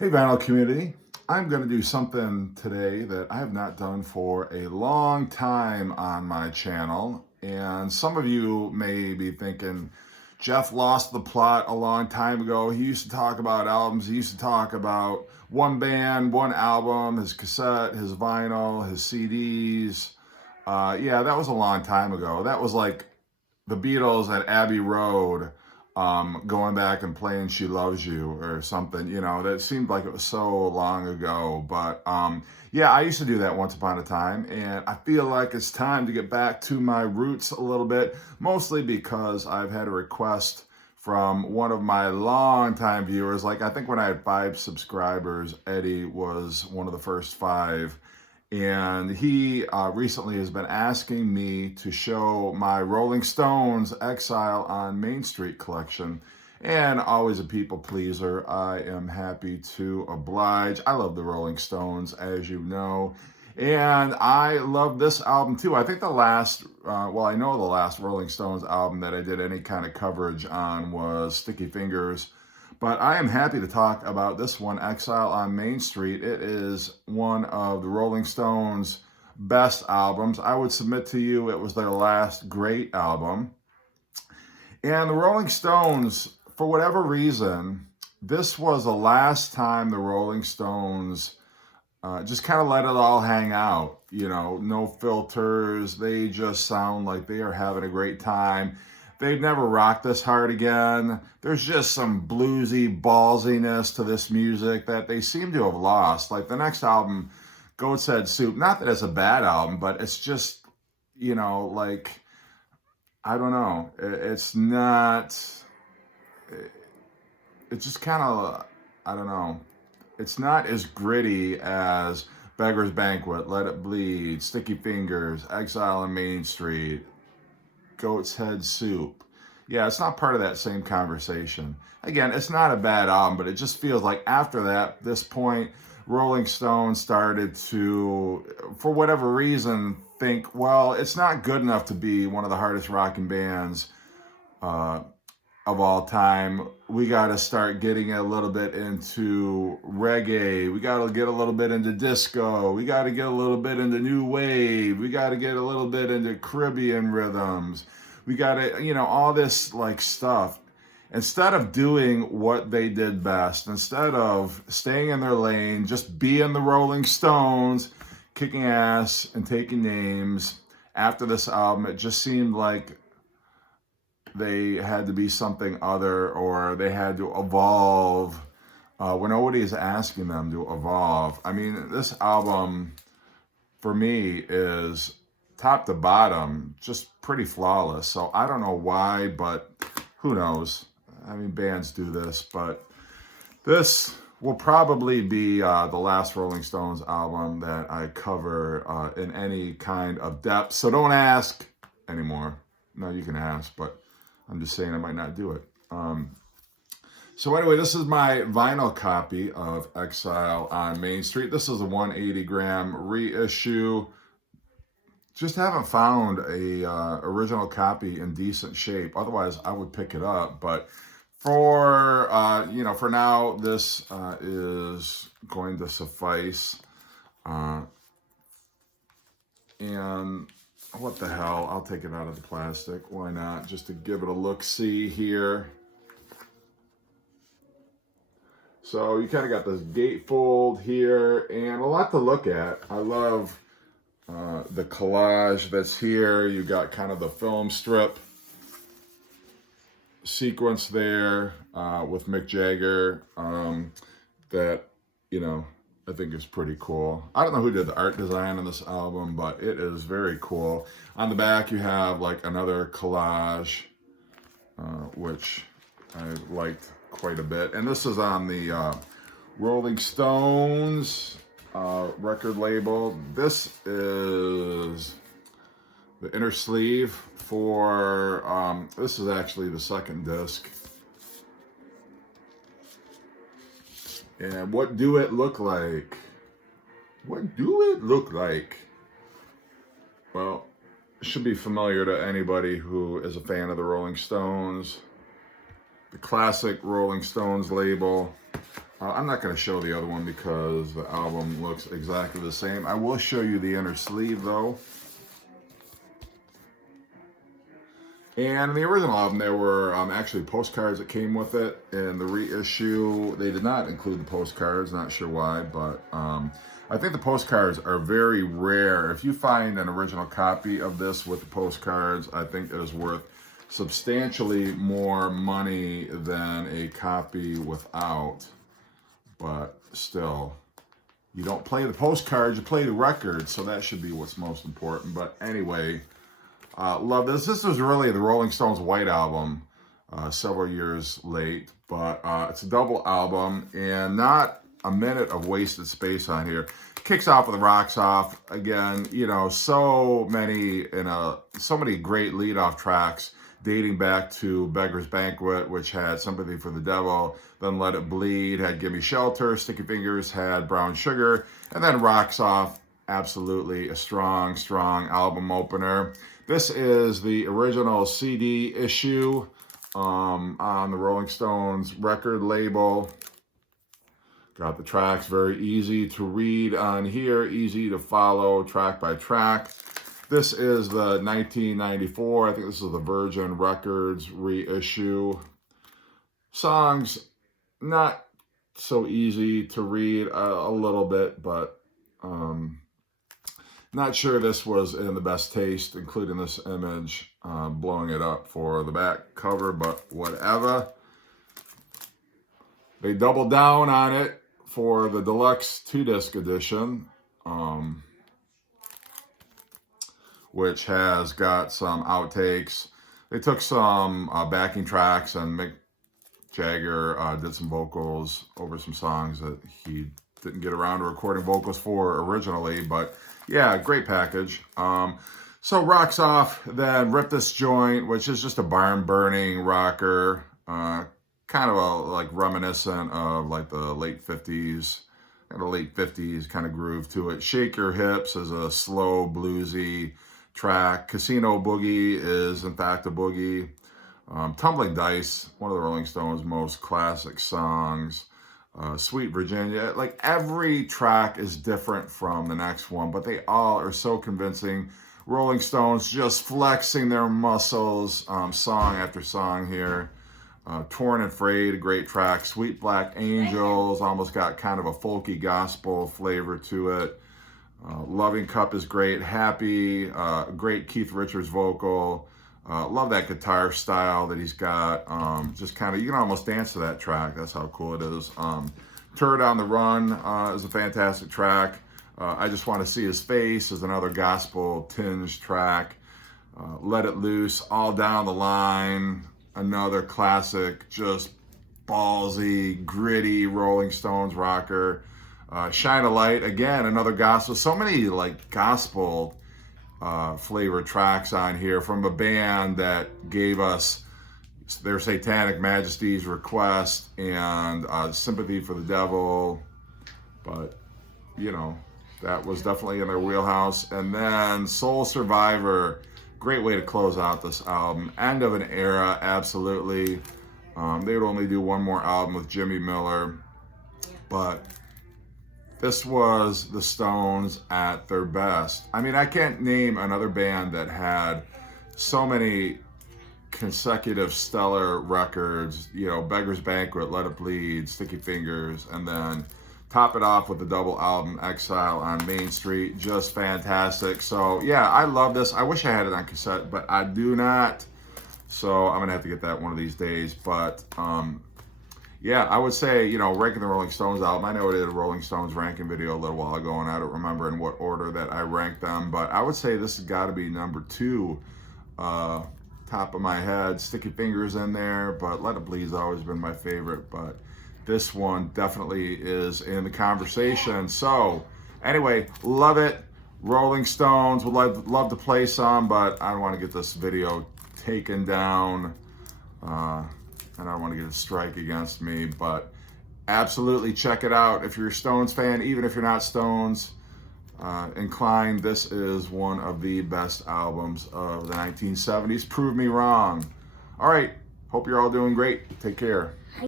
Hey, vinyl community. I'm going to do something today that I have not done for a long time on my channel. And some of you may be thinking, Jeff lost the plot a long time ago. He used to talk about albums. He used to talk about one band, one album, his cassette, his vinyl, his CDs. Yeah, that was a long time ago. That was like the Beatles at Abbey Road, going back and playing She Loves You or something. That seemed like it was so long ago. But yeah, I used to do that once upon a time. And I feel like it's time to get back to my roots a little bit, mostly because I've had a request from one of my longtime viewers. Like, I think when I had 5 subscribers, Eddie was one of the first 5. And he recently has been asking me to show my Rolling Stones Exile on Main Street collection. And always a people pleaser, I am happy to oblige. I love the Rolling Stones, as you know. And I love this album too. I think the last, I know the last Rolling Stones album that I did any kind of coverage on was Sticky Fingers. But I am happy to talk about this one, Exile on Main Street. It is one of the Rolling Stones' best albums. I would submit to you it was their last great album. And the Rolling Stones, for whatever reason, this was the last time the Rolling Stones just kind of let it all hang out. No filters. They just sound like they are having a great time. They've never rocked this hard again. There's just some bluesy ballsiness to this music that they seem to have lost. Like the next album, Goat's Head Soup, not that it's a bad album, but it's just, like, I don't know. It's not, it's just kind of, I don't know. It's not as gritty as Beggar's Banquet, Let It Bleed, Sticky Fingers, Exile on Main Street, Goat's Head Soup. Yeah, it's not part of that same conversation. Again, it's not a bad album, but it just feels like after that, this point, Rolling Stone started to, for whatever reason, think, well, it's not good enough to be one of the hardest rocking bands of all time. We got to start getting a little bit into reggae. We got to get a little bit into disco. We got to get a little bit into new wave. We got to get a little bit into Caribbean rhythms. We got to, all this like stuff. Instead of doing what they did best, instead of staying in their lane, just being the Rolling Stones, kicking ass and taking names, after this album, it just seemed like they had to be something other, or they had to evolve when nobody is asking them to evolve. I mean, this album, for me, is top to bottom just pretty flawless. So I don't know why, but who knows? I mean, bands do this, but this will probably be the last Rolling Stones album that I cover in any kind of depth. So don't ask anymore. No, you can ask, but I'm just saying I might not do it. So anyway, this is my vinyl copy of Exile on Main Street. This is a 180 gram reissue. Just haven't found a original copy in decent shape. Otherwise, I would pick it up. But for for now, this is going to suffice. And what the hell? I'll take it out of the plastic. Why not? Just to give it a look-see here. So you kind of got this gatefold here and a lot to look at. I love the collage that's here. You got kind of the film strip sequence there with Mick Jagger that, I think is pretty cool. I don't know who did the art design on this album, but it is very cool. On the back, you have like another collage, which I liked quite a bit. And this is on the Rolling Stones record label. This is the inner sleeve for, this is actually the second disc. And what do it look like? What do it look like? Well, it should be familiar to anybody who is a fan of the Rolling Stones. The classic Rolling Stones label. I'm not going to show the other one because the album looks exactly the same. I will show you the inner sleeve though. And in the original album, there were actually postcards that came with it. In the reissue, they did not include the postcards. Not sure why, but I think the postcards are very rare. If you find an original copy of this with the postcards, I think it is worth substantially more money than a copy without. But still, you don't play the postcards, you play the record, so that should be what's most important. But anyway, love this. This was really the Rolling Stones' White Album, several years late, but it's a double album and not a minute of wasted space on here. Kicks off with Rocks Off. Again, you know, so many great lead-off tracks dating back to Beggar's Banquet, which had Sympathy for the Devil, then Let It Bleed, had Gimme Shelter, Sticky Fingers had Brown Sugar, and then Rocks Off, absolutely a strong, strong album opener. This is the original CD issue on the Rolling Stones record label. Got the tracks very easy to read on here, easy to follow track by track. This is the 1994, I think this is the Virgin Records reissue. Songs, not so easy to read a little bit, but not sure this was in the best taste, including this image, blowing it up for the back cover, but whatever. They doubled down on it for the deluxe 2-disc edition, which has got some outtakes. They took some backing tracks, and Mick Jagger did some vocals over some songs that he didn't get around to recording vocals for originally, but yeah, great package. So Rocks Off, then Rip This Joint, which is just a barn-burning rocker, kind of like reminiscent of like the late 50s, kind of groove to it. Shake Your Hips is a slow, bluesy track. Casino Boogie is in fact a boogie. Tumbling Dice, one of the Rolling Stones' most classic songs. Sweet Virginia, like every track is different from the next one, but they all are so convincing. Rolling Stones just flexing their muscles, song after song here. Torn and Frayed, a great track. Sweet Black Angels, almost got kind of a folky gospel flavor to it. Loving Cup is great. Happy, great Keith Richards vocal. Love that guitar style that he's got. Just kind of, you can almost dance to that track. That's how cool it is. Turd on the Run is a fantastic track. I Just Want to See His Face is another gospel tinged track. Let It Loose, All Down the Line, another classic, just ballsy, gritty Rolling Stones rocker. Shine a Light, again, another gospel. So many like gospel flavor tracks on here from a band that gave us their Satanic Majesty's Request and Sympathy for the Devil, but you know, that was definitely in their wheelhouse. And then Soul Survivor, great way to close out this album. End of an era, absolutely. They would only do one more album with Jimmy Miller, but this was the Stones at their best. I mean, I can't name another band that had so many consecutive stellar records, you know, Beggar's Banquet, Let It Bleed, Sticky Fingers, and then top it off with the double album Exile on Main Street. Just fantastic. So yeah, I love this. I wish I had it on cassette, but I do not. So I'm gonna have to get that one of these days. But yeah, I would say, you know, ranking the Rolling Stones album. I know I did a Rolling Stones ranking video a little while ago, and I don't remember in what order that I ranked them, but I would say this has got to be number 2. Top of my head, Sticky Fingers in there, but Let It Bleed's always been my favorite, but this one definitely is in the conversation. So anyway, love it. Rolling Stones, would love to play some, but I don't want to get this video taken down. And I don't want to get a strike against me, but absolutely check it out. If you're a Stones fan, even if you're not Stones inclined, this is one of the best albums of the 1970s. Prove me wrong. All right, hope you're all doing great. Take care.